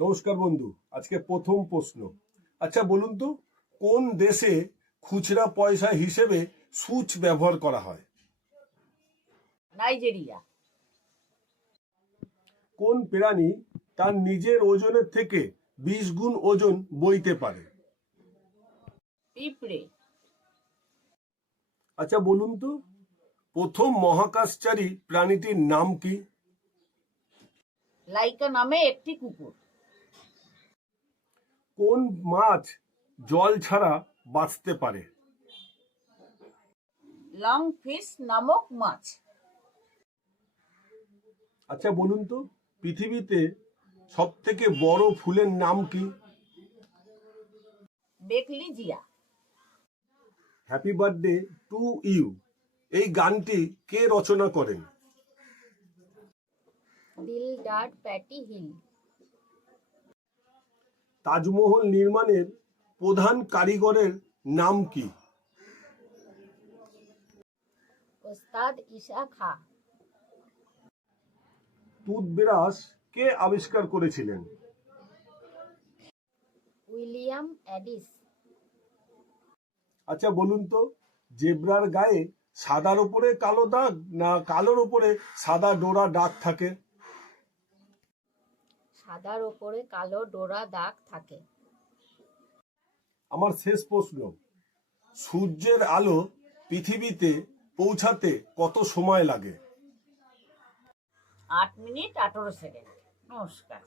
নমস্কার বন্ধু, আজকে প্রথম প্রশ্ন। আচ্ছা বলুন তো, কোন দেশে খুচরা পয়সা হিসেবে সুচ ব্যবহার করা হয়? নাইজেরিয়া। কোন প্রাণী তার নিজের ওজনের থেকে 20 গুণ ওজন বইতে পারে? পিঁপড়ে। আচ্ছা বলুন তো, প্রথম মহাকাশচারী প্রাণীটির নাম কি? লাইকা নামে একটি কুকুর। কোন মাছ জল ছাড়া বাঁচতে পারে? লং ফিশ নামক মাছ। আচ্ছা বলুন তো, পৃথিবীতে সব থেকে বড় ফুলের নাম কি? বেকলিজিয়া। হ্যাপি বার্থডে টু ইউ এই গানটি কে রচনা করেন? Dildar patty hill. তাজমহল নির্মাণের প্রধান কারিগরের নাম কি? ওস্তাদ ঈশা খাঁ। টুথব্রাশ কে আবিষ্কার করেছিলেন? উইলিয়াম অ্যাডিস। আচ্ছা বলুন তো, জেব্রার গায়ে সাদার উপরে কালো দাগ না কালোর উপরে সাদা ডোরা দাগ থাকে? সাদার ওপরে কালো ডোরা দাগ থাকে। আমার শেষ প্রশ্ন, সূর্যের আলো পৃথিবীতে পৌঁছাতে কত সময় লাগে? 8 মিনিট 18 সেকেন্ড। নমস্কার।